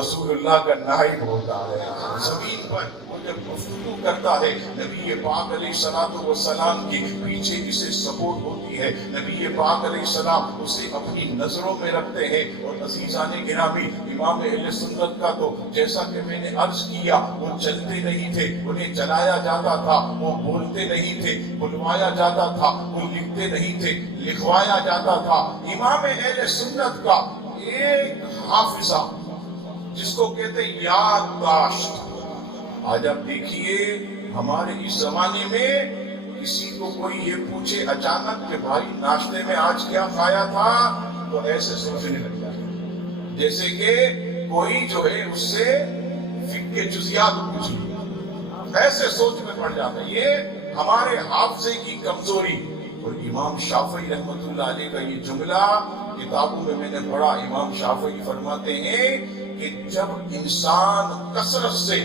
رسول اللہ کا نائب ہوتا ہے. زمین پر وہ جب گفتگو کرتا ہے نبی پاک علیہ الصلوۃ والسلام کے پیچھے اسے سپورٹ ہوتی ہے. نبی پاک علیہ السلام اسے اپنی نظروں میں رکھتے ہیں. اور عزیزان گرامی امام اہل سنت کا تو جیسا کہ میں نے عرض کیا وہ چلتے نہیں تھے, انہیں چلایا جاتا تھا. وہ بولتے نہیں تھے, بلوایا جاتا تھا. وہ لکھتے نہیں تھے, لکھوایا جاتا تھا. امام اہل سنت کا ایک حافظہ جس کو کہتے ہیں یادداشت. آج آپ دیکھیے ہمارے اس زمانے میں کسی کو کوئی یہ پوچھے اچانک کہ بھائی ناشتے میں آج کیا کھایا تھا, تو ایسے سوچنے لگ جاتا ہے جیسے کہ کوئی جو ہے اس سے فقہ کے جزیات پوچھ لیا, ایسے سوچ میں پڑ جاتا ہے. یہ ہمارے حافظے کی کمزوری. اور امام شافعی رحمۃ اللہ علیہ کا یہ جملہ کتابوں میں نے پڑھا. امام شافعی فرماتے ہیں کہ جب انسان کثرت سے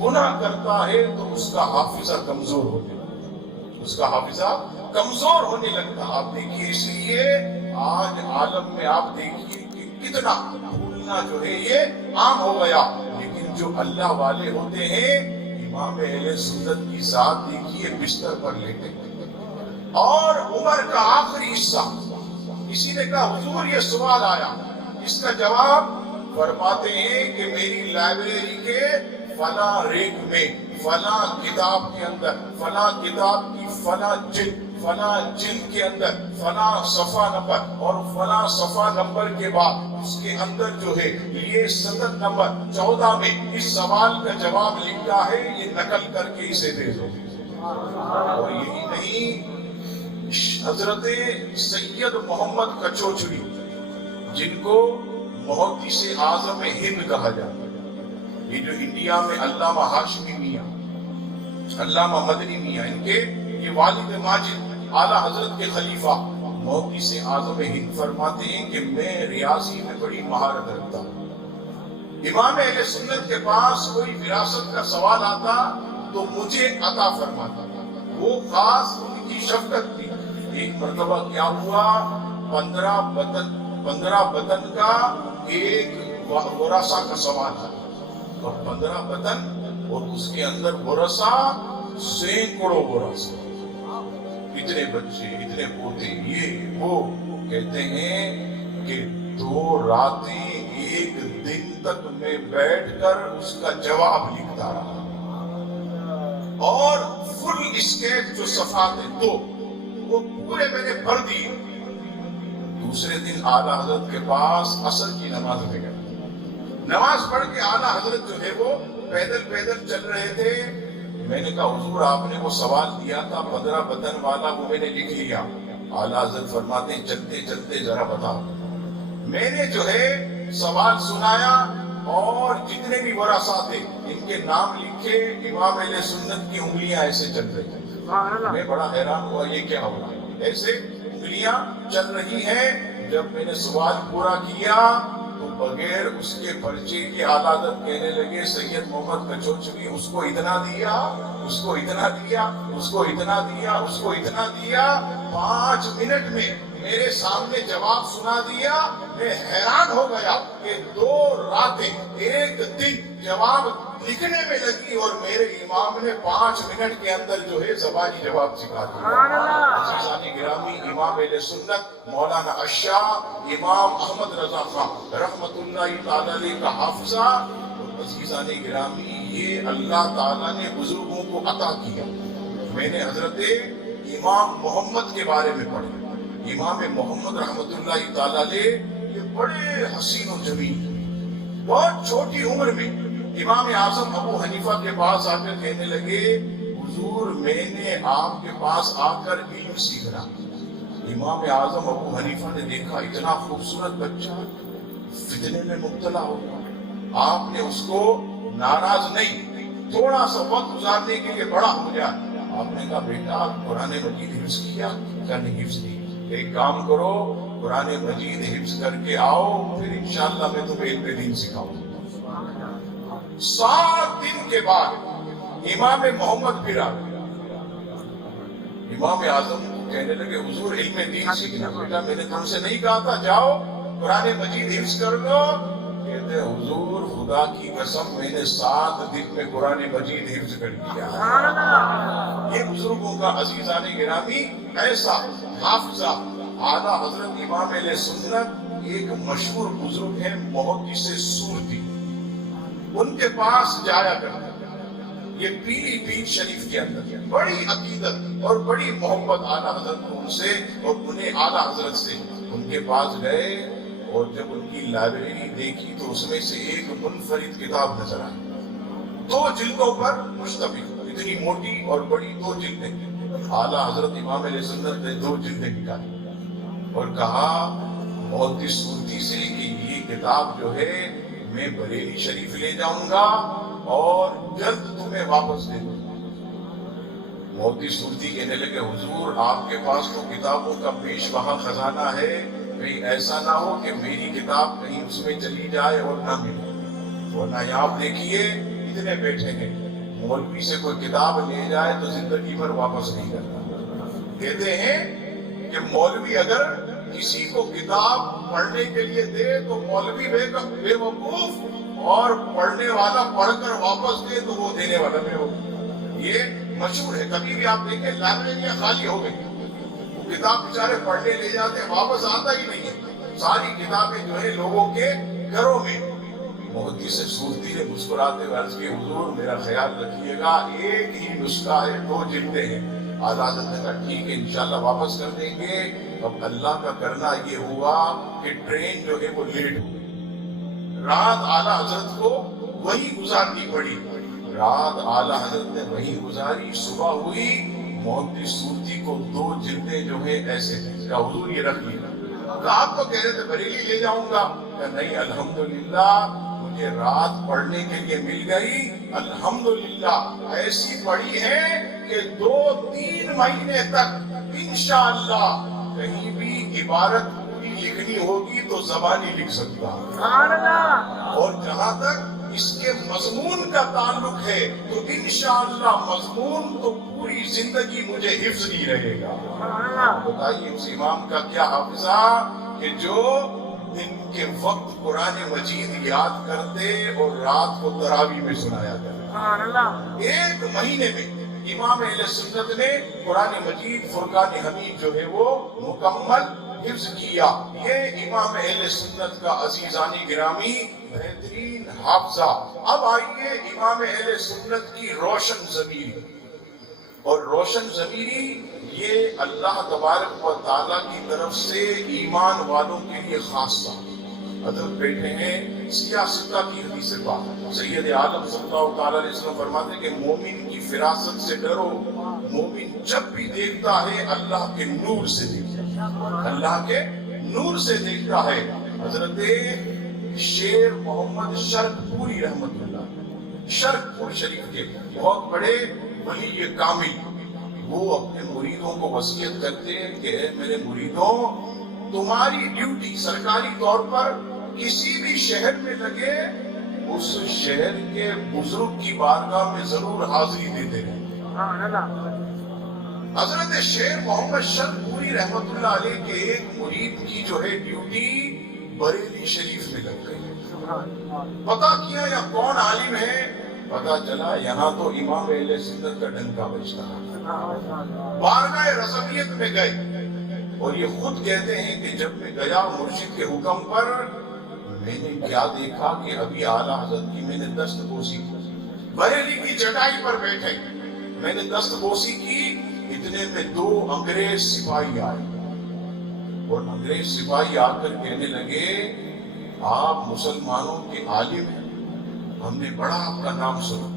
گناہ کرتا ہے تو اس کا حافظہ کمزور ہونے لگتا, اس کا حافظہ کمزور ہونے لگتا. آپ دیکھیے اس لیے آج عالم میں آپ دیکھیے کہ کتنا بھولنا جو ہے یہ عام ہو گیا. لیکن جو اللہ والے ہوتے ہیں امام اہل سنت کی ذات دیکھیے بستر پر لیٹے اور عمر کا آخری حصہ. کسی نے کہا حضور یہ سوال آیا, اس کا جواب فرماتے ہیں کہ میری لائبریری کے فلاں ریک میں فلاں کتاب کے اندر فلاں کتاب کی فلاں جلد کے اندر فلاں صفحہ نمبر اور فلاں صفحہ نمبر کے بعد اس کے اندر جو ہے یہ سطر نمبر 14 میں اس سوال کا جواب لکھا ہے, یہ نقل کر کے اسے دے دو. اور یہی نہیں, حضرت سید محمد کچوچڑی جن کو محدث اعظم ہند کہا جاتا ہے, یہ جو انڈیا میں علامہ ہاشمی میاں, علامہ مدنی میاں, ان کے یہ والد ماجد اعلیٰ حضرت کے خلیفہ محدث اعظم ہند فرماتے ہیں کہ میں ریاضی میں بڑی مہارت رکھتا ہوں. امام اہل سنت کے پاس کوئی وراثت کا سوال آتا تو مجھے عطا فرماتا, وہ خاص ان کی شفقت تھی. ایک مرتبہ کیا ہوا, 15 بطن کا ایک ورثہ کا سوال تھا, اور 15 بطن اور اس کے اندر ورثہ سینکڑوں ورثہ, اتنے بچے اتنے پوتے, یہ وہ کہتے ہیں کہ 2 راتیں 1 دن تک میں بیٹھ کر اس کا جواب لکھتا رہا, اور فل اسکیچ جو صفحات ہیں 2 وہ پورے میں نے بھر دیے. دوسرے دن اعلیٰ حضرت کے پاس عصر کی نماز میں گئے, نماز پڑھ کے اعلیٰ حضرت جو ہے وہ پیدل چل رہے تھے. میں نے کہا حضور آپ نے وہ سوال دیا تھا 15 بطن والا, وہ میں نے لکھ لیا. اعلیٰ حضرت فرماتے ہیں چلتے چلتے ذرا بتاؤ. میں نے جو ہے سوال سنایا اور جتنے بھی ورثہ تھے ان کے نام لکھے. امام اہل سنت کی انگلیاں ایسے چل رہی ہیں. میں بڑا حیران ہوا یہ کیا ہو رہا ہے, ایسے انگلیاں چل رہی ہیں. جب میں نے سوال پورا کیا تو بغیر اس کے پرچے کے اعلیٰ حضرت کہنے لگے سید محمد کچوچڑی اس کو اتنا دیا, اس کو اتنا دیا, اس کو اتنا دیا, اس کو اتنا دیا. 5 منٹ میں میرے سامنے جواب سنا دیا. میں حیران ہو گیا کہ 2 راتیں 1 دن جواب لکھنے میں لگی اور میرے امام نے 5 منٹ کے اندر جو ہے زبانی جواب سکھا دیا. عزیزان گرامی امام اہل سنت مولانا اشاہ امام احمد رضا خان رحمت اللہ تعالی علیہ کا حافظہ. اور عزیزان گرامی یہ اللہ تعالیٰ نے بزرگوں کو عطا کیا. میں نے حضرت امام محمد کے بارے میں پڑھا. امام محمد رحمت اللہ تعالی علیہ یہ بڑے حسین و جمیل, بہت چھوٹی عمر میں امام اعظم ابو حنیفہ کے پاس آ کر کہنے لگے حضور میں نے آپ کے پاس آ کر علم سیکھنا. امام اعظم ابو حنیفہ نے دیکھا اتنا خوبصورت بچہ فتنے میں مبتلا ہوگا. آپ نے اس کو ناراض نہیں, تھوڑا سا وقت گزارنے کے لیے بڑا ہو گیا. آپ نے کہا بیٹا قرآن مجید حفظ کیا؟ کیا نہیں حفظ نہیں. ایک کام کرو قرآن مجید حفظ کر کے آؤ, پھر انشاءاللہ میں تمہیں علم دین سکھاؤں. 7 دن کے بعد امام محمد پھر آ گیا. امام اعظم کہنے لگے حضور علم دین سیکھنا. بیٹا میں نے تم سے نہیں کہا تھا جاؤ قرآن مجید حفظ کر لو, کہتے ہیں حضور خدا کی قسم میں نے 7 دن میں قرآن مجید حفظ کر لیا. یہ بزرگوں کا عزیزان گرامی ایسا حافظہ. اعلیٰ حضرت امام علیہ سنت ایک مشہور بزرگ ہیں محدث سورتی، ان کے پاس جایا کرتے. یہ پیلی بھیت شریف کے اندر بڑی عقیدت اور بڑی محبت اعلیٰ حضرت کو ان سے اور انہیں اعلیٰ حضرت سے. ان کے پاس گئے اور جب ان کی لائبریری دیکھی تو اس میں سے ایک منفرد کتاب نظر آئی، 2 جلدوں پر مشتمل، اتنی موٹی اور بڑی 2 جلدیں. اعلیٰ حضرت امام علیہ سنت نے 2 جلدیں نکالی اور کہا محدث سورتی سے کہ یہ کتاب جو ہے میں بریلی شریف لے جاؤں گا اور جلد تمہیں واپس دے دوں. محدث سورتی کہنے لگے حضور آپ کے پاس تو کتابوں کا پیش بہا خزانہ ہے، کہیں ایسا نہ ہو کہ میری کتاب کہیں اس میں چلی جائے اور نہ ملے. ورنہ آپ دیکھیے اتنے بیٹھے ہیں، مولوی سے کوئی کتاب لے جائے تو زندگی بھر واپس نہیں کرتا. کہتے ہیں کہ مولوی اگر کسی کو کتاب پڑھنے کے لیے دے تو مولوی بے وقوف، اور پڑھنے والا پڑھ کر واپس دے تو وہ دینے والا بے وقوف. یہ مشہور ہے. کبھی بھی آپ دیکھیں لائبریریاں خالی ہو گئی، وہ کتاب بیچارے پڑھنے لے جاتے ہیں واپس آتا ہی نہیں ہے. ساری کتابیں جو ہے لوگوں کے گھروں میں. محدث سورتی نے مسکراتے ہوئے عرض کی حضور میرا خیال رکھیے گا، ایک ہی نسخہ ہے، 2 جلدیں ہیں. اعلیٰ حضرت نے کہا ٹھیک ہے انشاءاللہ واپس کر دیں گے. اب اللہ کا کرنا یہ ہوا کہ ٹرین جو ہے وہ لیٹ ہو گئی. رات اعلیٰ حضرت کو وہی گزارنی پڑی. رات اعلیٰ حضرت نے وہی گزاری. صبح ہوئی، محدث سورتی کو 2 جلدیں جو ہے ایسے تھے. کہا حضور یہ رکھ لینا. کہا آپ تو کہہ رہے تھے بریلی لے جاؤں گا. کہا نہیں الحمدللہ مجھے رات پڑھنے کے لیے مل گئی. الحمدللہ ایسی پڑھی ہے کہ 2-3 مہینے تک انشاءاللہ کہیں بھی عبارت پوری لکھنی ہوگی تو زبانی لکھ سکتا. اور جہاں تک اس کے مضمون کا تعلق ہے تو انشاءاللہ مضمون تو پوری زندگی مجھے حفظ نہیں رہے گا. بتائیے اس امام کا کیا حافظہ کہ جو دن کے وقت قرآن مجید یاد کرتے اور رات کو تراویح میں سنایا کرتے. 1 مہینے میں امام اہل سنت نے قرآن مجید فرقان حمید جو ہے وہ مکمل حفظ کیا. یہ امام اہل سنت کا عزیزان گرامی بہترین حافظہ. اب آئیے امام اہل سنت کی روشن ضمیری. اور روشن ضمیری یہ اللہ تبارک و تعالیٰ کی طرف سے ایمان والوں کے لیے خاص تھا. حضرت بیٹھے ہیں سیاستہ کی حدیث پاک. سید عالم صلی اللہ تعالیٰ علیہ وسلم فرماتے ہیں کہ مومن کی فراست سے ڈرو. مومن جب بھی دیکھتا ہے اللہ کے نور سے دیکھتا ہے، اللہ کے نور سے دیکھتا ہے. حضرت شیر محمد شرق پوری رحمت اللہ، شرق پور شریف کے بہت بڑے ولی کامل، وہ اپنے مریدوں کو وصیت کرتے ہیں کہ اے میرے مریدوں تمہاری ڈیوٹی سرکاری طور پر کسی بھی شہر میں لگے اس شہر کے بزرگ کی بارگاہ میں ضرور حاضری دیتے رہیں. حضرت شیر محمد شرق پوری رحمت اللہ علیہ کے ایک مرید کی جو ہے ڈیوٹی بریلی شریف میں لگ گئی. پتا کیا یا کون عالم ہے؟ پتا چلا یہاں تو امام اہل سنت کا ڈنکا بجتا ہے. بارگاہ رسمیت میں گئے اور یہ خود کہتے ہیں کہ جب میں گیا مرشد کے حکم پر میں نے کیا دیکھا کہ ابھی اعلیٰ حضرت کی میں نے دست بوسی کی. بریلی کی چٹائی پر بیٹھے میں نے دست بوسی کی. اتنے میں 2 انگریز سپاہی آئے اور انگریز سپاہی آ کر کہنے لگے آپ مسلمانوں کے عالم ہیں، ہم نے بڑا آپ کا نام سنا.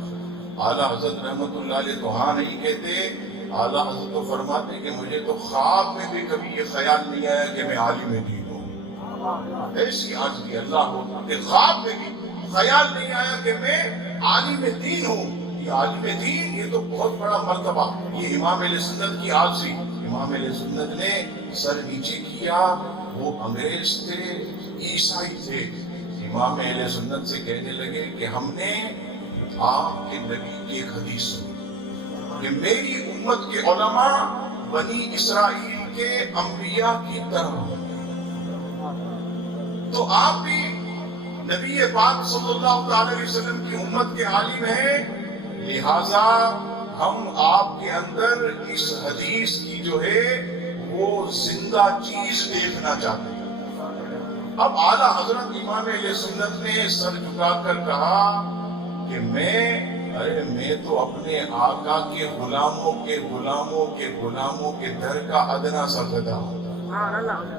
اعلیٰ حضرت رحمت اللہ علیہ تو ہاں نہیں کہتے. اعلیٰ حضرت تو فرماتے کہ مجھے تو خواب میں بھی کبھی یہ خیال نہیں آیا کہ میں عالم دین ہوں. ایسی عاجزی اللہ کو کہ خواب میں بھی خیال نہیں آیا کہ میں عالم دین ہوں. یہ عالم دین یہ تو بہت بڑا مرتبہ. یہ امام اہل سنت کی عاجزی. امام اہل سنت نے سر نیچے کیا. وہ انگریز تھے، عیسائی تھے. امام اہل سنت سے کہنے لگے کہ ہم نے آپ کے نبی کی ایک حدیث سنی کہ میری امت کے علماء بنی اسرائیل کے انبیاء کی طرح، تو آپ بھی نبی پاک صلی اللہ تعالی علیہ وسلم کی امت کے عالم ہیں، لہذا ہم آپ کے اندر اس حدیث کی جو ہے وہ زندہ چیز دیکھنا چاہتے ہیں۔ اب اعلیٰ حضرت امام اہل سنت نے سر جھکا کر کہا کہ میں تو اپنے آقا کے غلاموں کے در کا ادنا سا گدھا ہوں،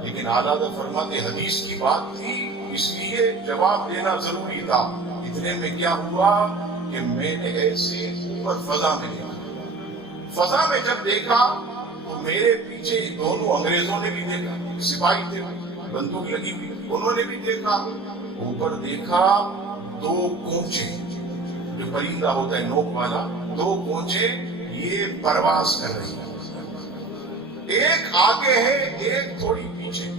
لیکن اعلیٰ حضرت فرماتے حدیث کی بات تھی اس لیے جواب دینا ضروری تھا۔ اتنے میں کیا ہوا کہ میں نے ایسے اوپر فضا میں دیکھا، فضا میں جب دیکھا تو میرے پیچھے دونوں انگریزوں نے بھی دیکھا، سپاہی تھے بندوق لگی ہوئی، انہوں نے بھی دیکھا، اوپر دیکھا دو کونچے، جو پرندہ ہوتا ہے نوک والا، دو کونچے یہ پرواز کر رہی ہیں، ایک آگے ہے ایک تھوڑی پیچھے،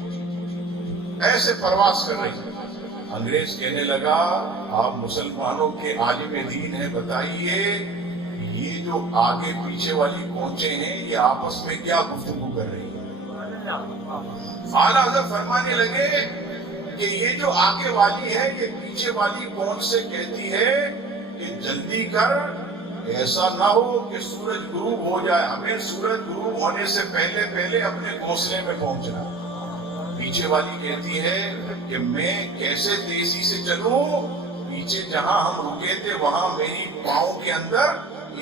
ایسے پرواز کر رہی ہیں۔ انگریز کہنے لگا آپ مسلمانوں کے عالم دین ہیں، بتائیے یہ جو آگے پیچھے والی کونچے ہیں یہ آپس میں کیا گفتگو کر رہی ہیں؟ اعلیٰ حضرت فرمانے لگے کہ یہ جو آگے والی ہے یہ پیچھے والی کونچ سے کہتی ہے کہ جلدی کر، ایسا نہ ہو کہ سورج غروب ہو جائے، ہمیں سورج غروب ہونے سے پہلے اپنے گھونسلے میں پہنچنا۔ پیچھے والی کہتی ہے کہ میں کیسے تیزی سے چلوں، پیچھے جہاں ہم رکے تھے وہاں میری پاؤں کے اندر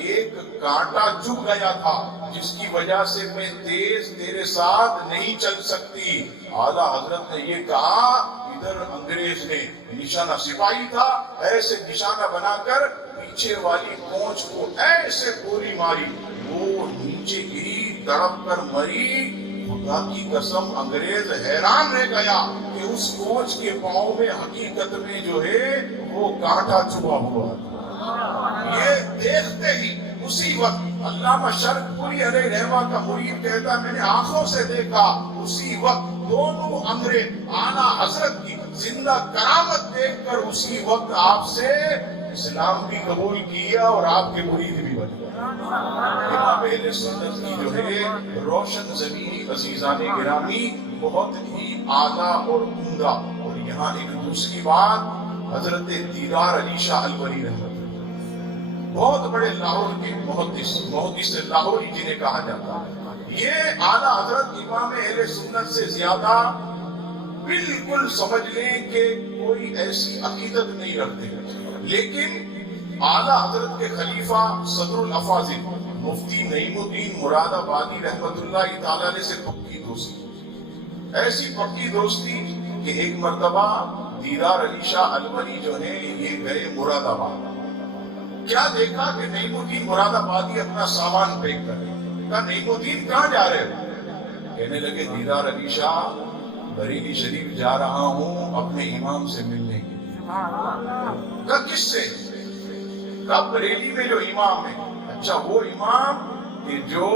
ایک کانٹا چبھ گیا تھا جس کی وجہ سے میں تیز تیرے ساتھ نہیں چل سکتی۔ اعلیٰ حضرت نے یہ کہا، ادھر انگریز نے نشانہ سپاہی تھا، ایسے نشانہ بنا کر پیچھے والی کونچ کو ایسے گولی ماری، وہ نیچے گری، تڑپ کر مری۔ خدا کی قسم انگریز حیران رہ گیا کہ اس کونچ کے پاؤں میں حقیقت میں جو ہے وہ کانٹا چبھا ہوا تھا۔ یہ دیکھتے ہی اسی وقت علامہ شرف پوری علیہ رحمہ کا مرید کہتا ہے میں نے آنکھوں سے دیکھا، اسی وقت دونوں انگریز اعلیٰ حضرت کی زندہ کرامت دیکھ کر اسی وقت آپ سے اسلام بھی قبول کیا اور آپ کے مرید بھی بن گئے۔ امام اہل سنت کی جو ہے روشن ضمیری عزیزان گرامی بہت ہی اعلیٰ اور عمدہ۔ اور یہاں ایک دوسری بات، حضرت دیدار علی شاہ الولی رحمۃ اللہ، بہت بڑے لاہور کے محدث لاہوری جنہیں کہا جاتا ہے، یہ اعلیٰ حضرت امام اہل سنت سے زیادہ بالکل سمجھ لیں کہ کوئی ایسی عقیدت نہیں رکھتے، لیکن اعلیٰ حضرت کے خلیفہ صدر الافاضل مفتی نعیم الدین مراد آبادی رحمت اللہ تعالیٰ علیہ سے پکی دوستی، ایسی پکی دوستی کہ ایک مرتبہ دیدار علی شاہ الولی جو ہیں یہ گئے مراد آباد، کیا دیکھا کہ نعیم الدین مراد آبادی اپنا سامان پیک کر رہے، کہا نعیم الدین کہاں جا رہے ہو؟ کہنے لگے دیدار علی شاہ بریلی شریف جا رہا ہوں اپنے امام سے ملنے کے لیے۔ کہا کس سے؟ کہا بریلی میں جو امام ہے۔ اچھا وہ امام کہ جو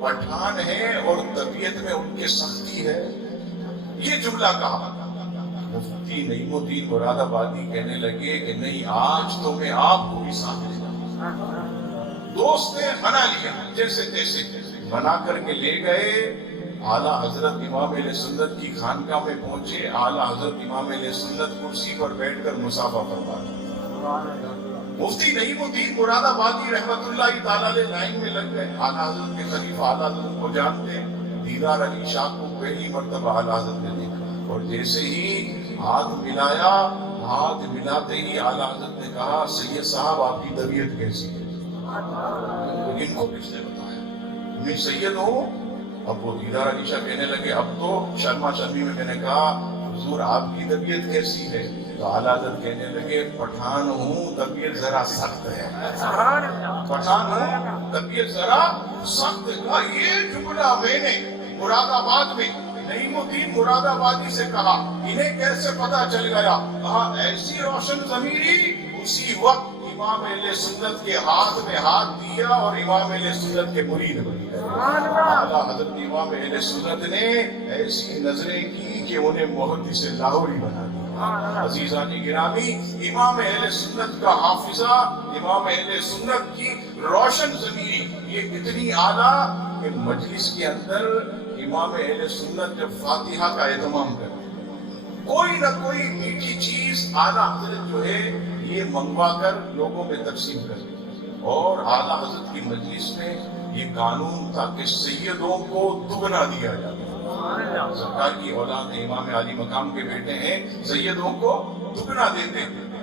پٹھان ہے اور طبیعت میں ان کے سختی ہے، یہ جملہ کہا۔ مفتی نعیم الدین مراد آبادی کہنے لگے کہ نہیں، آج تو میں آپ کو بھی ساتھ لے جاؤں۔ دوست نے منا لیا، جیسے تیسے منا کر کے لے گئے۔ اعلیٰ حضرت امام اہل سنت کی خانقاہ میں پہنچے، اعلیٰ حضرت امام اہل سنت کرسی پر بیٹھ کر مصافحہ فرما رہے۔ مفتی نعیم الدین مراد آبادی رحمت اللہ تعالیٰ علیہ لائن میں لگ گئے۔ اعلیٰ حضرت کے خلیفہ اعلیٰ حضرت کو جانتے، دیدار علی شاہ کو پہلی مرتبہ اعلیٰ حضرت نے دیکھا، اور جیسے ہی ہاتھ ملایا، ہاتھ ملاتے ہی اعلیٰ حضرت نے کہا سید صاحب آپ کی طبیعت کیسی ہے؟ ان کو کس نے بتایا میں سید ہوں؟ اب وہ دیدار علی شاہ کہنے لگے، اب تو شرما شرمی میں نے کہا حضور آپ کی طبیعت کیسی ہے؟ تو اعلیٰ حضرت کہنے لگے پٹھان ہوں طبیعت ذرا سخت ہے، پٹھان ہوں طبیعت ذرا سخت ہے۔ یہ جملہ میں نے مراد آباد میں نعیم الدین مراد آبادی سے کہا، انہیں کیسے پتا چل گیا؟ کہا ایسی روشن ضمیری، اسی وقت امام اہل سنت کے ہاتھ میں ہاتھ دیا اور امام اہل سنت کے مرید بن گئے۔ اعلیٰ حضرت امام اہل سنت نے ایسی نظریں کی کہ انہیں محدث لاہوری بنا دیا۔ عزیزان گرامی، امام اہل سنت کا حافظہ، امام اہل سنت کی روشن ضمیری یہ اتنی اعلیٰ کہ مجلس کے اندر امام اہل سنت جب فاتحہ کا اہتمام کرتے کوئی نہ کوئی میٹھی چیز اعلیٰ حضرت جو ہے یہ منگوا کر لوگوں میں تقسیم کر دی، اور اعلیٰ حضرت کی مجلس میں یہ قانون تھا کہ سیدوں کو دگنا دیا جاتا، سرکار کی اولاد امام عالی مقام کے بیٹے ہیں، سیدوں کو دگنا دیتے۔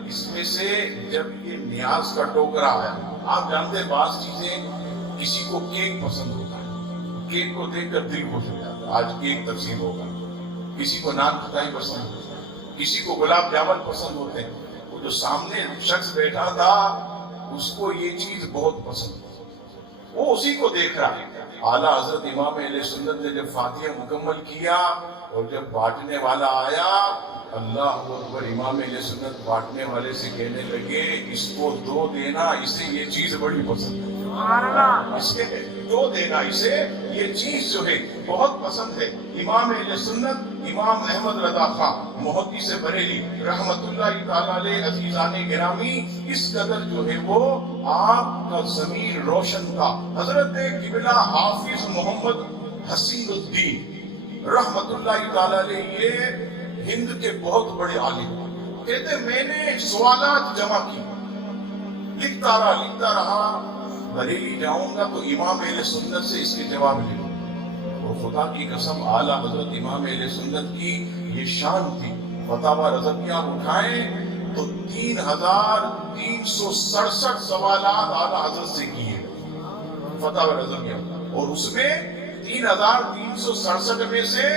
اس میں سے جب یہ نیاز کا ٹوکرا آیا، آپ جانتے ہیں بعض چیزیں کسی کو کیک پسند ہوتا ہے، کیک کو دیکھ کر دل خوش ہو جاتا ہے، آج کیک تقسیم ہوگا، کسی کو نان کھٹائی پسند ہوتا ہے، کسی کو گلاب جامن پسند ہوتے ہیں، وہ جو سامنے شخص بیٹھا تھا اس کو یہ چیز بہت پسند تھی، وہ اسی کو دیکھ رہا ہے۔ اعلیٰ حضرت امام اہل سنت نے جب فاتحہ مکمل کیا اور جب بانٹنے والا آیا، اللہ اکبر، امام اہل سنت بانٹنے والے سے کہنے لگے اس کو دو دینا، اسے یہ چیز بڑی پسند ہے، اسے دو دینا، اسے یہ چیز جو ہے بہت پسند ہے۔ امام اہل سنت امام احمد رضا خان محدث بریلی رحمت اللہ تعالی علیہ، عزیزان گرامی، اس قدر جو ہے وہ آپ کا ضمیر روشن تھا۔ حضرت قبلہ حافظ محمد حسین الدین رحمت اللہ تعالی علیہ یہ ہند کے بہت بڑے عالم، کہتے میں نے سوالات جمع کی، لکھتا رہا، بریلی جاؤں گا تو امام اہل سنت سے اس کے جواب لے لوں، اور خدا کی قسم اعلیٰ حضرت امام اہل سنت کی یہ شان تھی۔ فتاوی رضویہ اٹھائیں تو 3367 سوالات اعلیٰ حضرت سے کیے فتاوی رضویہ، اور اس میں 3367 میں سے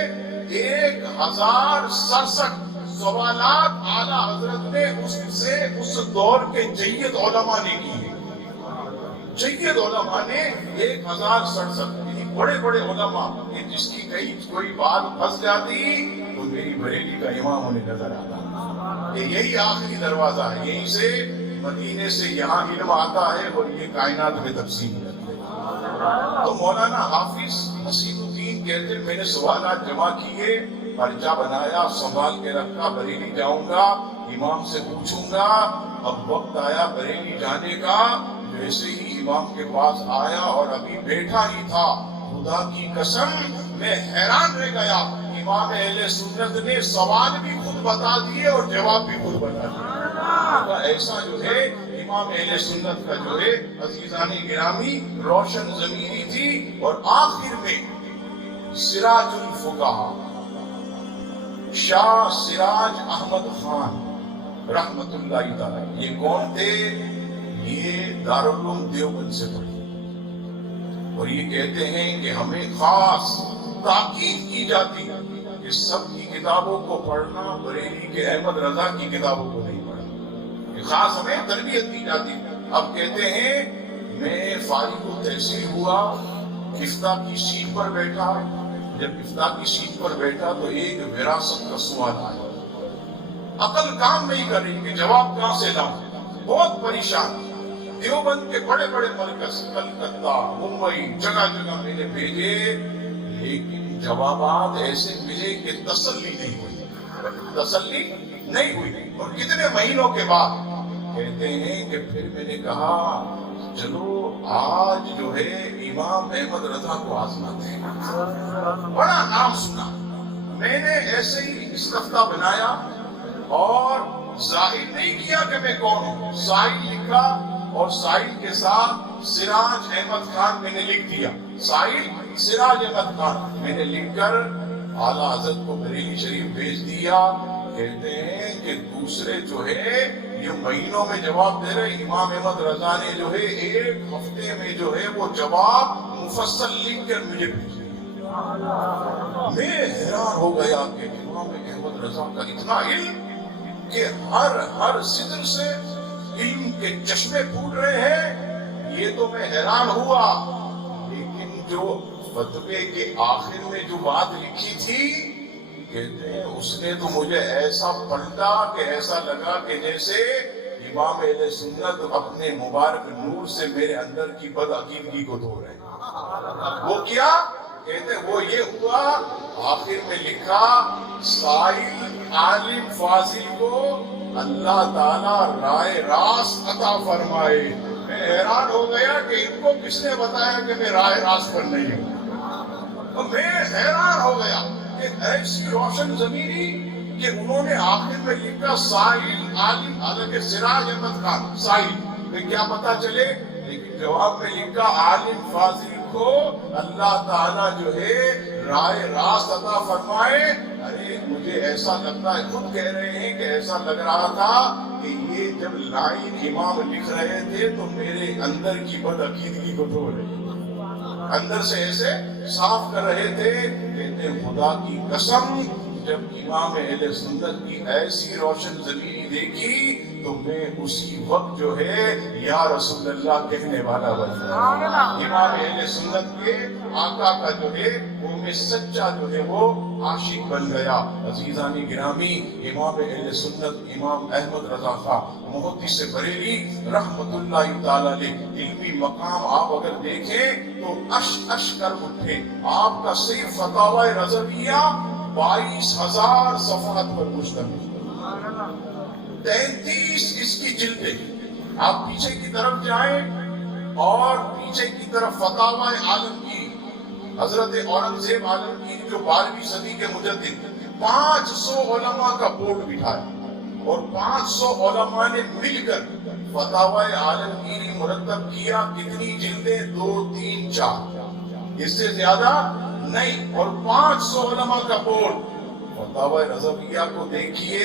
1067 سوالات اعلیٰ حضرت نے اس دور کے جید علماء نے کیے، جید علماء نے 1067، یعنی بڑے بڑے علماء، جس کی کہیں کوئی بات پھنس جاتی تو میری بریلی کا امام انہیں نظر آتا، کہ یہی آخری دروازہ ہے، یہیں سے مدینے سے یہاں علم آتا ہے اور یہ کائنات میں تقسیم ہے۔ تو مولانا حافظ حسین الدین کہتے میں نے سوالات جمع کیے، پرچہ بنایا، سنبھال کے رکھا، بریلی جاؤں گا، امام سے پوچھوں گا۔ اب وقت آیا بریلی جانے کا، جیسے ہی امام کے پاس آیا اور ابھی بیٹھا ہی تھا، خدا کی قسم میں حیران رہ گیا، امام اہل سنت نے سوال بھی خود بتا دیے اور جواب بھی خود بتا دیے۔ ایسا جو ہے امام اہل سنت کا جو ہے عزیزان گرامی روشن ضمیری تھی۔ اور آخر میں سراج الفقہا شاہ سراج احمد خان رحمت اللہ تعالی، یہ کون تھے؟ یہ دارالعلوم دیوبند سے پڑھے، اور یہ کہتے ہیں کہ ہمیں خاص تاکید کی جاتی کہ سب کی کتابوں کو پڑھنا، بریلی کے احمد رضا کی کتابوں کو نہیں پڑھنا، کہ خاص ہمیں تربیت دی جاتی۔ اب کہتے ہیں میں فارغ التحصیل ہوا، افتاء کی سیٹ پر بیٹھا، جب افتاء کی سیٹ پر بیٹھا تو ایک وراثت کا سوال آیا، عقل کام نہیں کر رہی کہ جواب کہاں سے لاؤں، بہت پریشان۔ دیوبند کے بڑے بڑے مرکز کلکتہ، ممبئی، جگہ جگہ میں نے بھیجے، لیکن جوابات ایسے ملے کہ تسلی نہیں ہوئی، اور کتنے مہینوں کے بعد کہتے ہیں کہ پھر میں نے کہا چلو آج جو ہے امام احمد رضا کو آزماتے ہیں، بڑا نام سنا، میں نے ایسے ہی استفتاء بنایا اور ظاہر نہیں کیا کہ میں کون ہوں، سائل لکھا اور سائل کے ساتھ سراج احمد خان میں نے لکھ دیا، سائل سراج احمد خان میں نے لکھ کر اعلیٰ حضرت کو بریلی شریف بھیج دیا۔ کہتے ہیں کہ دوسرے جو ہے یہ مہینوں میں جواب دے رہے، امام احمد رضا نے جو ہے 1 ہفتے میں جو ہے وہ جواب مفصل لکھ کر مجھے بھیج دیا۔ میں حیران ہو گیا کہ امام احمد رضا کا اتنا علم کہ ہر صدر سے علم کے چشمے پھوٹ رہے ہیں، یہ تو میں حیران ہوا۔ لیکن جو فتوے کے آخر میں جو بات لکھی تھی، کہتے ہیں اس نے تو مجھے ایسا پلٹا کہ ایسا لگا کہ جیسے امام اہل سنت اپنے مبارک نور سے میرے اندر کی بدعقیدگی کو دھو رہے ہیں۔ وہ کیا کہتے ہیں؟ وہ یہ ہوا، آخر میں لکھا سائل عالم فاضل کو اللہ تعالیٰ رائے راست عطا فرمائے۔ میں حیران ہو گیا کہ ان کو کس نے بتایا کہ میں رائے راست پر نہیں ہوں، تو میں حیران ہو گیا کہ ایسی روشن ضمیری کہ انہوں نے آخر میں لکھا سائل عالم، حالانکہ سراج احمد خان سائل میں کیا پتا چلے، لیکن جواب میں لکھا عالم فاضل کو اللہ تعالیٰ جو ہے رائے راست عطا فرمائے۔ ارے مجھے ایسا لگتا ہے، خود کہہ رہے ہیں کہ ایسا لگ رہا تھا کہ یہ جب لائن امام لکھ رہے تھے تو میرے اندر کی بدعقیدگی کو دھو رہے، اندر سے ایسے صاف کر رہے تھے۔ کہتے ہیں خدا کی قسم جب امام اہل سنت کی ایسی روشن ضمیری دیکھی تو میں اسی وقت جو ہے یا رسول اللہ کہنے والا بن گیا۔ امام اہل سنت کے آقا کا جو ہے وہ میں سچا جو ہے وہ عاشق بن گیا۔ عزیزان گرامی، امام اہل سنت امام احمد رضا خان محدث بریلی رحمت اللہ تعالی علیہ، علمی مقام آپ اگر دیکھیں تو اش کر اٹھے۔ آپ کا صرف فتاوی رضویہ 22,000 صفحات پر مشتمل، 33 اس کی جلدیں۔ آپ پیچھے کی طرف جائیں اور پیچھے کی طرف فتاوی عالمگیر، حضرت اورنگزیب عالمگیر جو 12ویں صدی کے مجدد، 500 علماء کا بورڈ بٹھایا اور 500 علماء نے مل کر فتاوی عالمگیری مرتب کیا۔ کتنی جلدیں؟ 2، 3، 4، اس سے زیادہ نہیں، اور 500 علماء کا بورڈ۔ فتاوی رضویہ کو دیکھیے،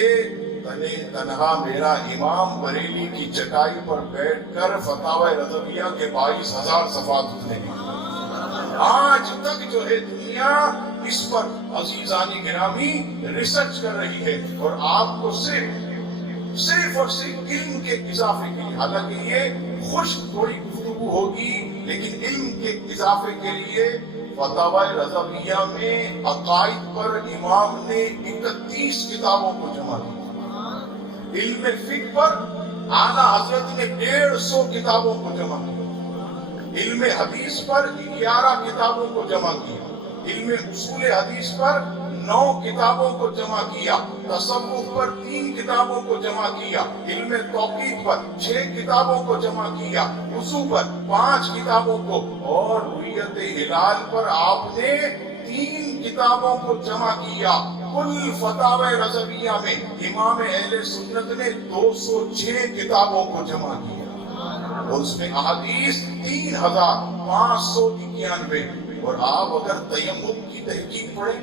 تنہا میرا امام بریلی کی چٹائی پر بیٹھ کر فتاوی رضویہ کے 22,000 صفحات لکھنے کی۔ آج تک جو ہے دنیا اس پر عزیزان گرامی ریسرچ کر رہی ہے، اور آپ کو صرف اور صرف علم کے اضافے کے لیے، حالانکہ یہ خشک تھوڑی گفتگو ہوگی لیکن علم کے اضافے کے لیے فتاوی رضویہ میں عقائد پر امام نے 31 کتابوں کو جمع کیا۔ علم فقہ پر اعلیٰ حضرت نے 150 کتابوں کو جمع کیا۔ علم حدیث پر 11 کتابوں کو جمع کیا۔ علم اصول حدیث پر 9 کتابوں کو جمع کیا۔ تصوف پر 3 کتابوں کو جمع کیا۔ علم توقیت پر 6 کتابوں کو جمع کیا۔ وضو پر 5 کتابوں کو، اور رؤیت ہلال پر آپ نے 3 کتابوں کو جمع کیا۔ کل فتاوی رضویہ میں امام اہل سنت نے 206 کتابوں کو جمع کیا، اور اس میں احادیث 3,591۔ اور آپ اگر تیمم کی تحقیق پڑھیں،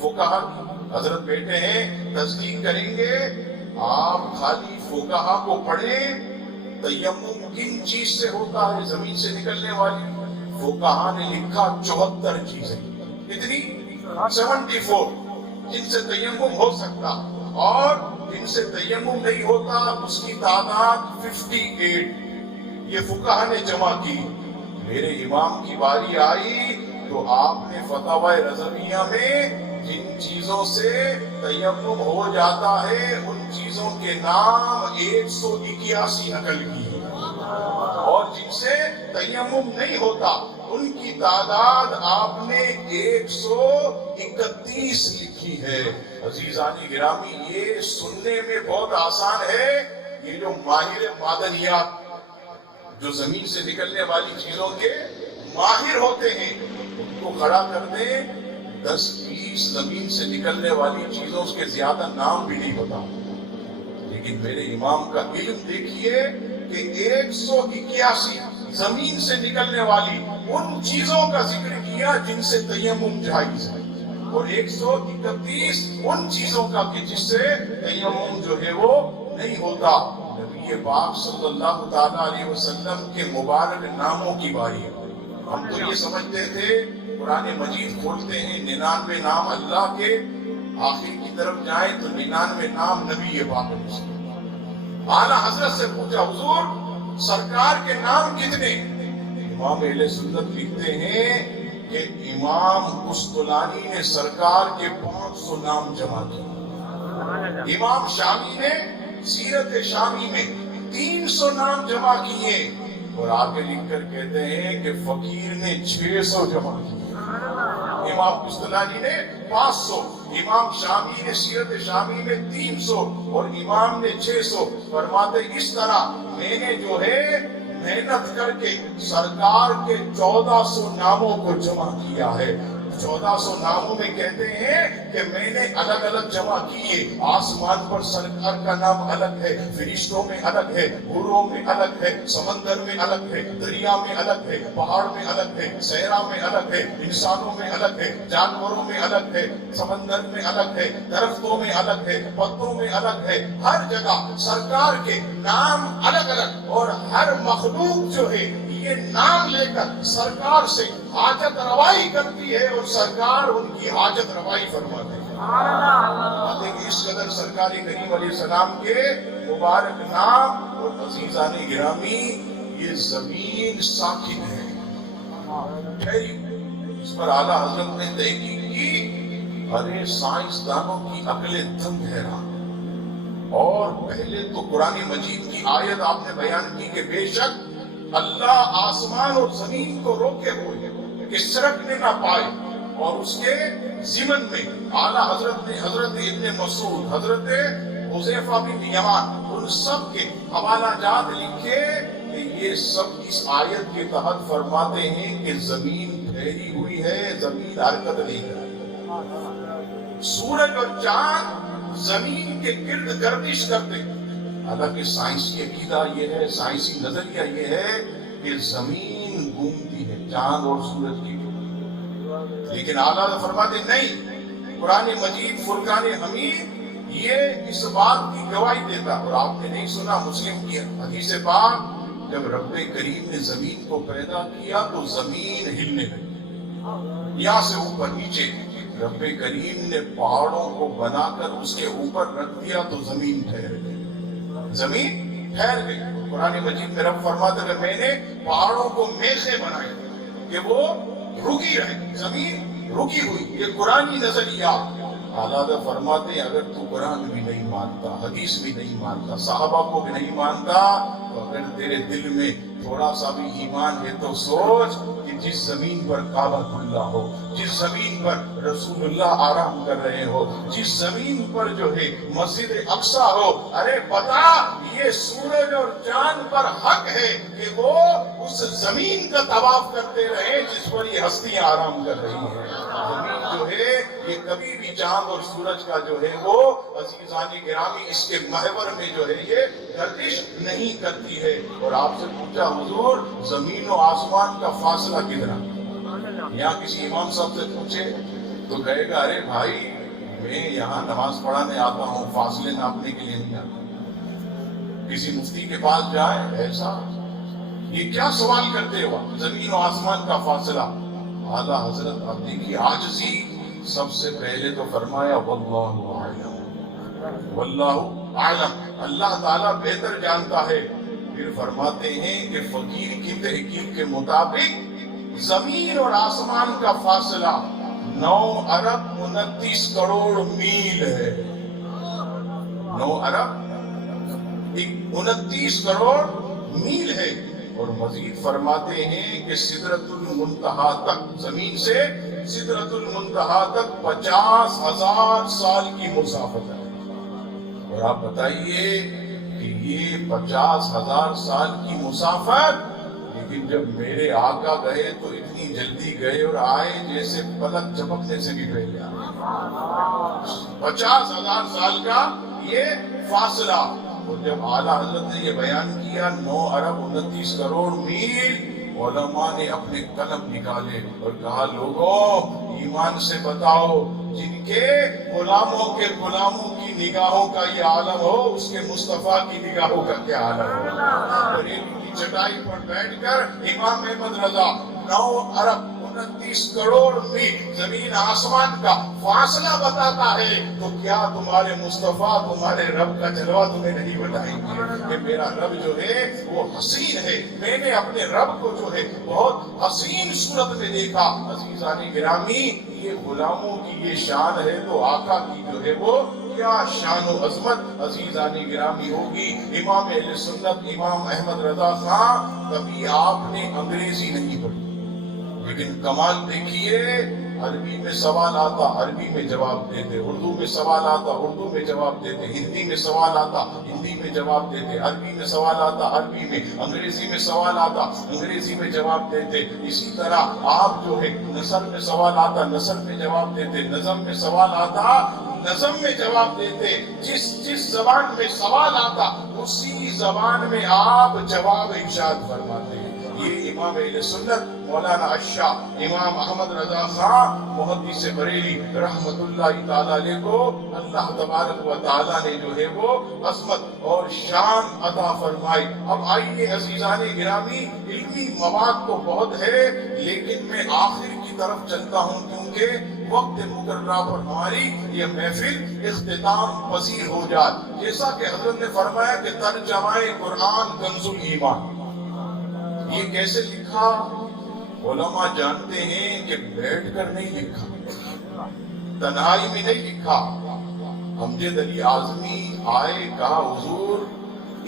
فقہا کی، حضرت بیٹے ہیں تصدیق کریں گے، آپ خالی فقہا کو پڑھیں تیمم کن چیز سے ہوتا ہے، زمین سے نکلنے والی، فقہا نے لکھا 74 چیزیں، کتنی؟ 74 جن سے تیمم ہو سکتا، اور جن سے تیمم نہیں ہوتا اس کی تعداد 58، یہ فقہا نے جمع کی۔ میرے امام کی باری آئی تو آپ نے فتاوی رضویہ میں جن چیزوں سے تیمم ہو جاتا ہے ان چیزوں کے نام 181 نقل کی، اور جن سے تیمم نہیں ہوتا ان کی تعداد آپ نے 131 لکھی ہے۔ عزیزان گرامی، یہ سننے میں بہت آسان ہے، یہ جو ماہر معدنیات، جو زمین سے نکلنے والی چیزوں کے ماہر ہوتے ہیں، ان کو کھڑا کر دیں، 10-20 زمین سے نکلنے والی چیزوں کے زیادہ نام بھی نہیں بتا، لیکن میرے امام کا علم دیکھیے کہ 181 زمین سے نکلنے والی ان چیزوں کا ذکر کیا جن سے تیمم جائز ہے، اور 131 ان چیزوں کا کہ جس سے تیمم جو ہے وہ نہیں ہوتا۔ نبی پاک صلی اللہ تعالیٰ علیہ وسلم کے مبارک ناموں کی باری ہے۔ ہم تو یہ سمجھتے تھے قرآن مجید کھولتے ہیں 99 نام اللہ کے، آخر کی طرف جائیں تو 99 نام نبی پاک علیہ السلام۔ اعلیٰ حضرت سے پوچھا حضور سرکار کے نام کتنے؟ امام اہل سنت لکھتے ہیں کہ امام قسطلانی نے سرکار کے 500 نام جمع کیے، امام شامی نے سیرت شامی میں 300 نام جمع کیے، اور آگے لکھ کر کہتے ہیں کہ فقیر نے 600 جمع کیے۔ امام قسطلانی نے 500، امام شامی نے سیرت شامی میں 300، اور امام نے 600۔ فرماتے اس طرح میں نے جو ہے محنت کر کے سرکار کے 1400 ناموں کو جمع کیا ہے۔ 1400 ناموں میں کہتے ہیں کہ میں نے الگ الگ جمع کیے. آسمان پر سرکار کا نام الگ ہے, فرشتوں میں الگ ہے, حوروں میں الگ ہے, سمندر میں الگ ہے, دریا میں الگ ہے, پہاڑ میں الگ ہے, صحرا میں الگ ہے, انسانوں میں الگ ہے, جانوروں میں الگ ہے, سمندر میں الگ ہے, درختوں میں الگ ہے, پتوں میں الگ ہے. ہر جگہ سرکار کے نام الگ الگ, اور ہر مخلوق جو ہے یہ نام لے کر سرکار سے حاجت روائی کرتی ہے, اور سرکار ان کی حاجت روائی فرماتے ہیں. اس قدر سرکار کریم علیہ السلام کے مبارک نام. اور عزیزان گرامی, یہ زمین ساکن ہے, اس پر اعلیٰ حضرت نے تحقیق کی. ارے سائنسدانوں کی عقلیں دنگ حیران. اور پہلے تو قرآن مجید کی آیت آپ نے بیان کی کہ بے شک اللہ آسمان اور زمین کو روکے ہوئے کہ سرکنے نہ پائے, اور اس کے ضمن میں اعلیٰ حضرت نے حضرت ابن مسعود, حضرت حذیفہ بن یمان, ان سب کے حوالہ جات لکھے کہ یہ سب اس آیت کے تحت فرماتے ہیں کہ زمین ٹھہری ہوئی ہے, زمین حرکت نہیں کر رہی. سورج اور چاند زمین کے گرد گردش کرتے. حالانکہ سائنسی عقیدہ یہ ہے, سائنسی نظریہ یہ ہے کہ زمین گھومتی ہے چاند اور سورج کی. لیکن اعلیٰ فرماتے نہیں, قرآن مجید فرقان حمید یہ اس بات کی گواہی دیتا. اور آپ نے نہیں سنا مسلم کی حدیث پاک, جب رب کریم نے زمین کو پیدا کیا تو زمین ہلنے لگی یہاں سے اوپر نیچے. رب کریم نے پہاڑوں کو بنا کر اس کے اوپر رکھ دیا تو زمین ٹھہر گئی, زمین ٹھہر گئی. قرآن مجید میں رب فرماتا ہے میں نے پہاڑوں کو میخیں بنائے کہ وہ رکی رہے, زمین رکی ہوئی. یہ قرآنی نظریہ. اعلیٰ فرماتے ہیں اگر تو قرآن بھی نہیں مانتا, حدیث بھی نہیں مانتا, صحابہ کو بھی نہیں مانتا, تو اگر تیرے دل میں تھوڑا سا بھی ایمان ہے تو سوچ کہ جس زمین پر کعبۃ اللہ ہو, جس زمین پر رسول اللہ آرام کر رہے ہو, جس زمین پر جو ہے مسجد اقصیٰ ہو, ارے بتا یہ سورج اور چاند پر حق ہے کہ وہ اس زمین کا طواف کرتے رہے جس پر یہ ہستیاں آرام کر رہی ہیں. زمین جو ہے یہ کبھی بھی چاند اور سورج کا جو ہے وہ عزیزان گرامی اس کے محور میں جو ہے یہ گردش نہیں کرتی ہے. اور آپ سے پوچھا حضور زمین و آسمان کا فاصلہ کتنا؟ یہاں کسی امام صاحب سے پوچھے تو کہے گا ارے بھائی میں یہاں نماز پڑھانے آتا ہوں, فاصلے ناپنے کے لیے نہیں آتا. کسی مفتی کے پاس جائے, ایسا یہ کیا سوال کرتے ہو زمین و آسمان کا فاصلہ؟ اعلیٰ حضرت اب دیکھیے عاجزی. سب سے پہلے تو فرمایا واللہ اعلم, واللہ اعلم, اللہ تعالیٰ بہتر جانتا ہے. پھر فرماتے ہیں کہ فقیر کی تحقیق کے مطابق زمین اور آسمان کا فاصلہ 9 ارب 29 کروڑ میل ہے. 9 ارب 29 کروڑ میل ہے. اور مزید فرماتے ہیں کہ سدرۃ المنتہا تک, زمین سے سدرۃ المنتہا تک 50,000 سال کی مسافت ہے. اور آپ بتائیے کہ یہ 50,000 سال کی مسافت, لیکن جب میرے آقا گئے تو اتنی جلدی گئے اور آئے جیسے پلک جھپکنے سے بھی پہلے آئے. 50,000 سال کا یہ فاصلہ. اور جب اعلیٰ حضرت نے یہ بیان کیا 9 ارب 29 کروڑ میل, علماء نے اپنے قلم نکالے اور کہا لوگوں ایمان سے بتاؤ جن کے غلاموں کی نگاہوں کا یہ عالم ہو, اس کے مصطفیٰ کی نگاہوں کا کیا عالم ہو. اور ایک چٹائی پر بیٹھ کر امام احمد رضا 9 ارب 29 کروڑ میل زمین آسمان کا فاصلہ بتاتا ہے, تو کیا تمہارے مصطفیٰ تمہارے رب کا جلوہ تمہیں نہیں بتائیں گے کہ میرا رب جو ہے وہ حسین ہے. میں نے اپنے رب کو جو ہے بہت حسین صورت میں دیکھا. عزیزان گرامی یہ غلاموں کی یہ شان ہے تو آقا کی جو ہے وہ کیا شان و عظمت عزیزان گرامی ہوگی. امام اہل سنت امام احمد رضا خان, کبھی آپ نے انگریزی نہیں پڑھی, لیکن کمال دیکھیے عربی میں سوال آتا عربی میں جواب دیتے، اردو میں سوال آتا اردو میں جواب دیتے، ہندی میں سوال آتا ہندی میں جواب دیتے، عربی میں سوال آتا عربی میں، انگریزی میں سوال آتا انگریزی میں جواب دیتے۔ اسی طرح آپ جو ہے نثر میں سوال آتا نثر میں جواب دیتے، نظم میں سوال آتا نظم میں جواب دیتے، جس زبان میں سوال آتا اسی زبان میں آپ جواب ارشاد فرماتے ہیں۔ یہ امام اہل سنت مولانا الشاہ امام احمد رضا خان محدث بریلی رحمت اللہ تعالی علیہ کو اللہ تبارک و تعالی نے جو ہے وہ عظمت اور شان عطا فرمائی۔ اب آئیے عزیزان گرامی، علمی مواد تو بہت ہے لیکن میں آخر کی طرف چلتا ہوں کیونکہ وقت مقررہ پر ہماری یہ محفل اختتام پذیر ہو جائے۔ جیسا کہ حضرت نے فرمایا کہ ترجمہ قرآن کنز الایمان، یہ کیسے لکھا؟ علماء جانتے ہیں کہ بیٹھ کر نہیں لکھا، تنہائی میں نہیں لکھا۔ امجد علی اعظمی آئے، کہا حضور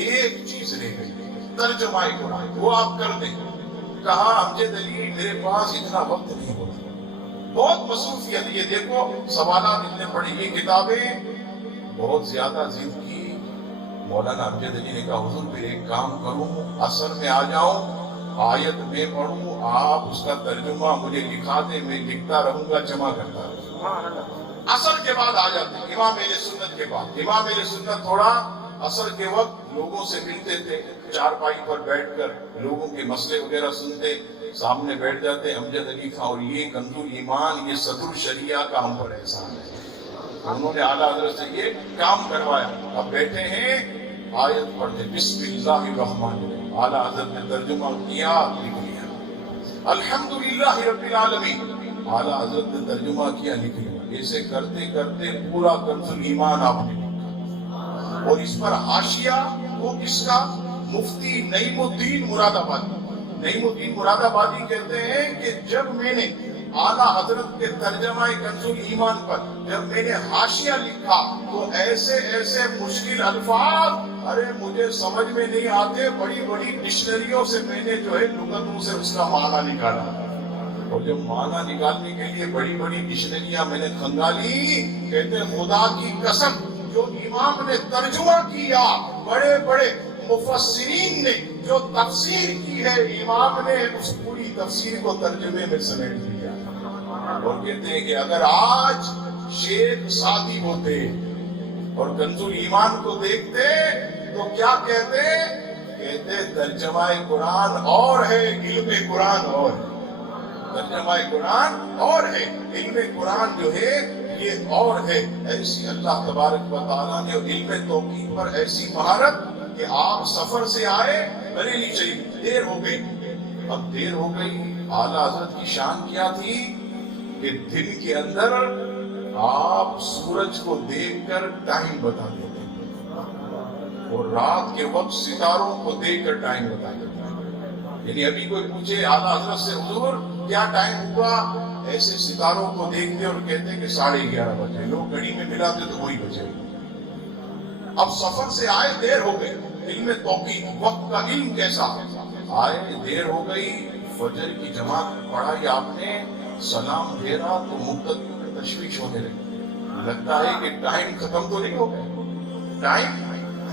ایک چیز رہ گئی، ترجمہ قرآن، وہ آپ کر دیں۔ کہا امجد علی میرے پاس اتنا وقت نہیں ہوتا، بہت مصروفیت۔ یہ دیکھو سوالات اتنے پڑھے، یہ کتابیں بہت زیادہ ضد کی۔ مولانا امجد علی نے کہا حضور پھر ایک کام کروں، اثر میں آ جاؤں، آیت میں پڑھوں، آپ اس کا ترجمہ مجھے لکھا دیں، میں لکھتا رہوں گا، جمع کرتا رہوں گا۔ اثر کے بعد آ جاتے ہیں امام اہل سنت کے بعد۔ امام اہل سنت تھوڑا اثر کے وقت لوگوں سے ملتے تھے، چارپائی پر بیٹھ کر لوگوں کے مسئلے وغیرہ سنتے، سامنے بیٹھ جاتے امجد علی خان، اور یہ کنز الایمان، یہ صدر الشریعہ کا ہم پر احسان ہے، انہوں نے اعلیٰ حضرت سے یہ کام کروایا۔ اب بیٹھے ہیں، آیت پڑھتے بسم اللہ الرحمن الرحیم، اعلیٰ حضرت نے ترجمہ کیا، لکھ لیا۔ الحمدللہ رب العالمین، اعلیٰ حضرت نے ترجمہ کیا، لکھ لیا۔ ایسے کرتے کرتے پورا کنز الایمان آپ نے لکھا، اور اس پر حاشیہ وہ کس کا؟ مفتی نعیم الدین مراد آبادی۔ نعیم الدین مراد آبادی کہتے ہیں کہ جب میں نے اعلیٰ حضرت کے ترجمہ کنز الایمان پر جب میں نے حاشیہ لکھا تو ایسے ایسے مشکل الفاظ ارے مجھے سمجھ میں نہیں آتے، بڑی بڑی ڈکشنریوں سے میں نے جو ہے لغتوں سے اس کا معنی نکالا، اور جب معنی نکالنے کے لیے بڑی بڑی ڈکشنریاں میں نے کھنگالی، کہتے خدا کی قسم جو امام نے ترجمہ کیا، بڑے بڑے مفسرین نے جو تفسیر کی ہے، امام نے اس پوری تفسیر کو ترجمے میں سمیٹ دیا۔ اور کہتے ہیں کہ اگر آج شیخ سعدی ہوتے اور کنز الایمان کو دیکھتے تو کیا کہتے؟ کہتے ترجمہ قرآن اور ہے، علم قرآن اور ہے۔ ترجمہ قرآن اور ہے، علم قرآن جو ہے یہ اور ہے۔ ایسی اللہ تبارک و تعالیٰ نے علم توقیف پر ایسی مہارت کہ آپ سفر سے آئے، بریلی شریف، دیر ہو گئی۔ اب دیر ہو گئی، اعلیٰ حضرت کی شان کیا تھی کہ دن کے اندر آپ سورج کو دیکھ کر ٹائم بتا دیتے اور رات کے وقت ستاروں کو دیکھ کر ٹائم بتا دیتے۔ یعنی ابھی کوئی پوچھے اعلیٰ حضرت سے حضور کیا ٹائم ہوا، ایسے ستاروں کو دیکھتے اور کہتے کہ 11:30 بجے، لوگ گھڑی میں ملاتے تو وہی بجے۔ اب سفر سے آئے، دیر ہو گئی، علم توقیف، وقت کا علم کیسا، آئے دیر ہو گئی، فجر کی جماعت پڑھائی آپ نے، سلام پھیرا تو مقتدیوں میں تشویش ہونے لگی، لگتا ہے کہ ٹائم ختم تو نہیں ہو گیا، ٹائم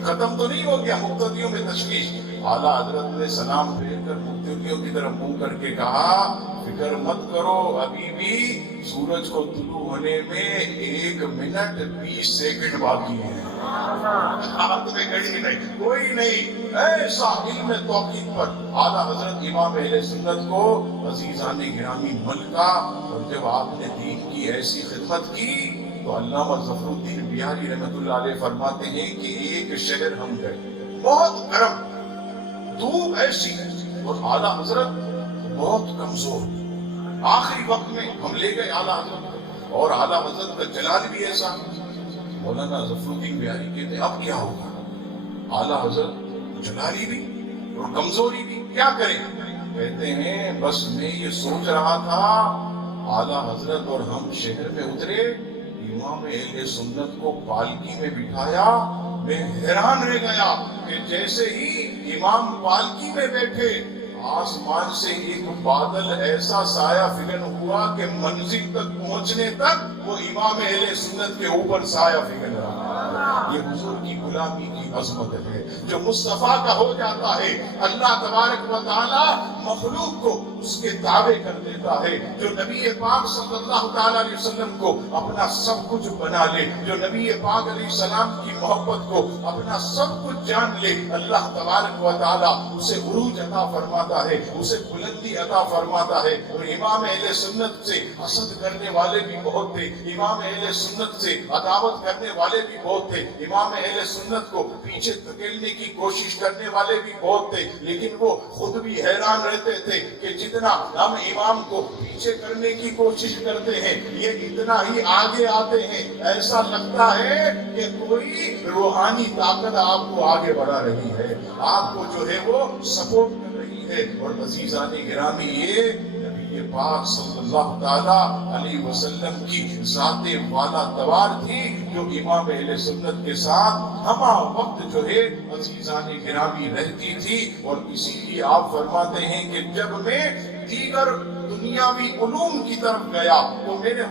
ختم تو نہیں ہو گیا، مقتدیوں میں تشویش۔ اعلیٰ حضرت نے سلام پھیر کر مقتدیوں کی طرف منہ کر کے کہا فکر مت کرو، ابھی بھی سورج کو طلوع ہونے میں 1 منٹ 20 سیکنڈ باقی ہے، ہاتھ میں گھڑی نہیں، کوئی نہیں۔ ایسا علم توقیف پر اعلیٰ حضرت امام اہل سنت کو عزیزان گرامی ملکہ، اور جب آپ نے دین کی ایسی خدمت کی تو علامہ ظفر الدین بہاری رحمۃ اللہ علیہ فرماتے ہیں کہ ایک شہر ہم گئے، بہت گرم، دھوپ ایسی، اور اعلیٰ حضرت بہت کمزور، آخری وقت میں ہم لے گئے اعلیٰ حضرت، اور اعلیٰ حضرت کا جلال بھی ایسا۔ مولانا ظفر الدین بہاری کہتے ہیں اب کیا ہوگا، اعلیٰ حضرت جلالی بھی اور کمزوری بھی، کیا کریں؟ کہتے ہیں بس میں یہ سوچ رہا تھا، اعلیٰ حضرت اور ہم شہر میں اترے، امام اہل سنت کو پالکی میں بٹھایا، میں حیران رہ گیا کہ جیسے ہی امام پالکی میں بیٹھے آسمان سے ایک بادل ایسا سایہ فگن ہوا کہ منزل تک پہنچنے تک وہ امام اہل سنت کے اوپر سایہ فگن رہا۔ یہ حضور کی غلامی کی عظمت ہے۔ جو مصطفیٰ کا ہو جاتا ہے اللہ تبارک و تعالی مخلوق کو اس کے تابع کر دیتا ہے۔ جو نبی پاک صلی اللہ تعالی علیہ وسلم کو اپنا سب کچھ بنا لے، جو نبی پاک علیہ السلام کی محبت کو اپنا سب کچھ جان لے، اللہ تبارک و تعالی اسے عروج عطا فرماتا ہے، اسے بلندی عطا فرماتا ہے۔ اور امام اہل سنت سے حسد کرنے والے بھی بہت تھے، امام اہل سنت سے عداوت کرنے والے بھی بہت تھے، امام اہل سنت کو پیچھے دھکیلنے کی کوشش کرنے والے بھی بہت تھے، لیکن وہ خود بھی حیران رہتے تھے کہ جتنا ہم امام کو پیچھے کرنے کی کوشش کرتے ہیں یہ اتنا ہی آگے آتے ہیں، ایسا لگتا ہے کہ کوئی روحانی طاقت آپ کو آگے بڑھا رہی ہے، آپ کو جو ہے وہ سپورٹ کر رہی ہے۔ اور عزیزان گرامی، یہ نبی پاک صلی اللہ تعالی علیہ وسلم کی ذات والا توار تھی جو امام اہل سنت کے ساتھ ہمہ وقت جو ہے عزیزان گرامی رہتی تھی۔ اور اسی لیے آپ فرماتے ہیں کہ جب میں دیگر دنیاوی علوم کی طرف گیا تو میرے